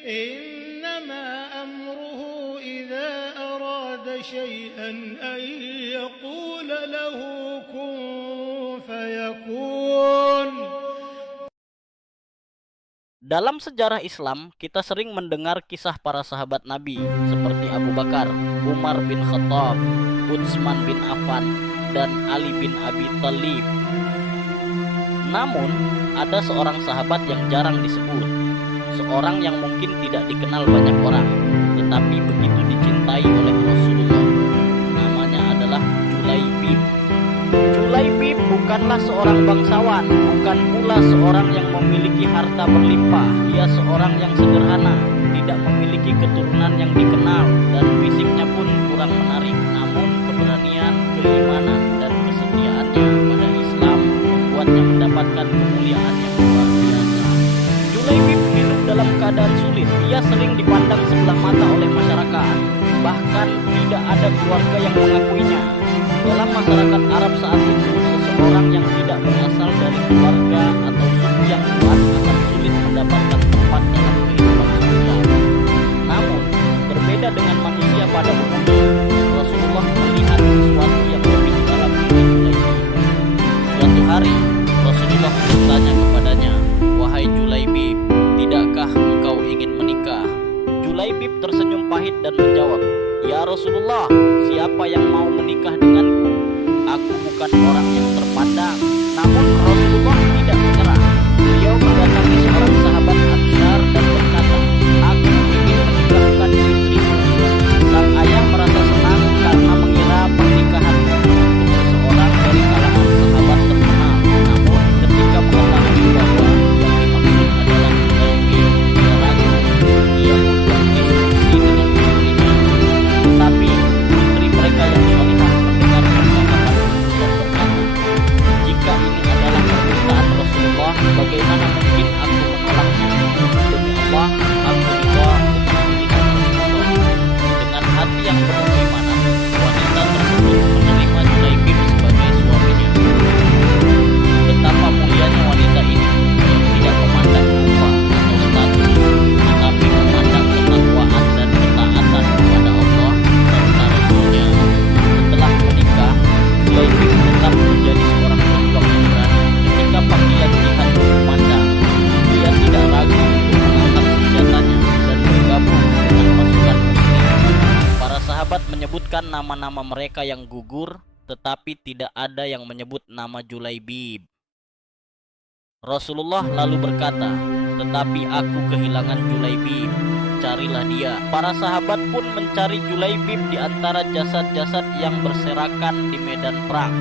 إنما أمره إذا أراد شيئا أن يقول له كن فيكون. Dalam sejarah Islam, kita sering mendengar kisah para sahabat Nabi seperti Abu Bakar, Umar bin Khattab, Utsman bin Affan, dan Ali bin Abi Thalib. Namun, ada seorang sahabat yang jarang disebut, seorang yang mungkin tidak dikenal banyak orang, tetapi begitu dicintai oleh Rasulullah. Namanya adalah Julaibib. Julaibib bukanlah seorang bangsawan, bukan pula seorang yang memiliki harta berlimpah. Dia seorang yang sederhana, tidak memiliki keturunan yang dikenal, dan fisiknya pun kurang menarik. Namun keberanian, keimanan, dan kesetiaannya pada Islam membuatnya mendapatkan kemuliaan yang luar biasa. Julaibib hidup dalam keadaan sulit. Dia sering dipandang sebelah mata oleh masyarakat. Bahkan tidak ada keluarga yang mengakuinya. Dalam masyarakat Arab saat itu, seseorang yang tidak berasal dari keluarga atau suku yang kuat akan sulit mendapatkan tempat dalam kehidupan sosial. Namun, berbeda dengan manusia pada umumnya, Rasulullah melihat sesuatu yang lebih dalam diri Julaibib. Suatu hari, Rasulullah bertanya kepadanya, "Wahai Julaibib, tidakkah engkau ingin menikah?" Julaibib tersenyum pahit dan menjawab, "Ya Rasulullah, siapa yang mau menikah denganku? Aku bukan orang yang terpandang." Namun Rasulullah tidak menyerah. Beliau mendatangi seorang sahabat Ansar dan berkata, "Aku ingin menikahkan putrimu." Sang ayah merasa senang karena mengira pernikahan untuk seseorang dari kalangan sahabat terkenal. Namun ketika mengetahui bahwa yang dimaksud adalah Julaibib, dia ragu. Ia pun berdiskusi dengan istrinya. Tetapi putri mereka yang salihah mendengar percakapan itu dan berkata, "Jika ini adalah permintaan Rasulullah, bagaimana mungkin aku menolaknya? Demi Allah, aku ridha dengan pilihan Rasulullah." Dengan hati yang penuh keimanan, wanita tersebut menerima Julaibib sebagai suaminya. Betapa mulianya wanita ini yang tidak memandang rupa atau status, tetapi memandang ketakwaan dan ketaatan kepada Allah serta Rasul-Nya. Setelah menikah, Julaibib tetap menjadi seorang pejuang yang berani. Ketika panggilan jihad berkumandang, dia tidak ragu untuk mengangkat senjatanya dan bergabung dengan pasukan muslim. Para sahabat menyebutkan nama-nama mereka yang gugur, tetapi tidak ada yang menyebut nama Julaibib. Rasulullah lalu berkata, "Tetapi aku kehilangan Julaibib, carilah dia." Para sahabat pun mencari Julaibib di antara jasad-jasad yang berserakan di medan perang.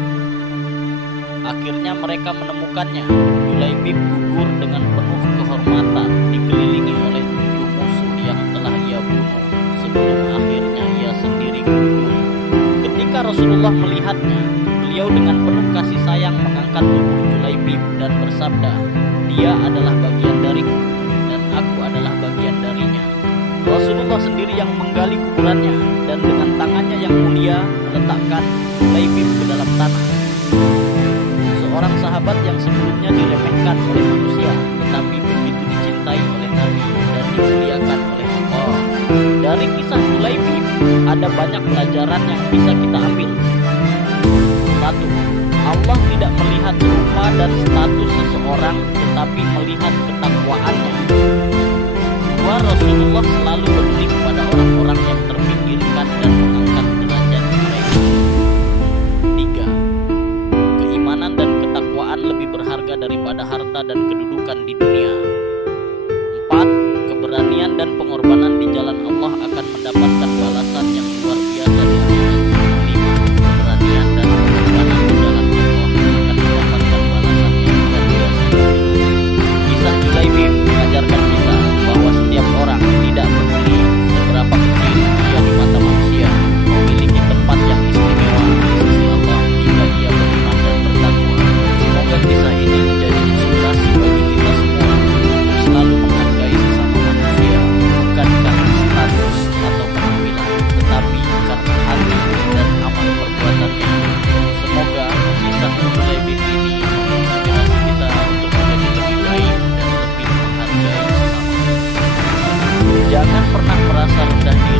Akhirnya mereka menemukannya. Julaibib gugur dengan penuh kehormatan, dikelilingi oleh 7 musuh yang telah ia bunuh, sebelum akhirnya ia sendiri gugur. Ketika Rasulullah melihatnya, beliau dengan penuh kasih sayang mengangkat tubuh Julaibib dan bersabda, "Dia adalah bagian dariku dan aku adalah bagian darinya." Rasulullah sendiri yang menggali kuburannya dan dengan tangannya yang mulia meletakkan Julaibib ke dalam tanah. Seorang sahabat yang sebelumnya diremehkan oleh manusia, tetapi begitu dicintai oleh Nabi dan dimuliakan oleh Allah. Dari kisah Julaibib ada banyak pelajaran yang bisa kita ambil. 1. Allah tidak melihat rupa dan status seseorang, tetapi melihat ketakwaannya. 2. Rasulullah selalu peduli kepada orang-orang yang terpinggirkan dan mengangkat derajat mereka. 3. Keimanan dan ketakwaan lebih berharga daripada harta dan kedudukan di dunia. 4. Keberanian dan pengorbanan di jalan Allah akan mendapatkan balasan yang luar biasa di akhirat. 5. Keberanian dan pengorbanan di jalan Allah akan mendapatkan balasan yang luar biasa di akhirat. Kisah Julaibib mengajarkan kita bahwa setiap orang, tidak peduli seberapa kecil ia di mata manusia, memiliki tempat yang istimewa di sisi Allah jika ia beriman dan bertakwa. Semoga kisah ini menjadi inspirasi bagi kita semua rasa rendah diri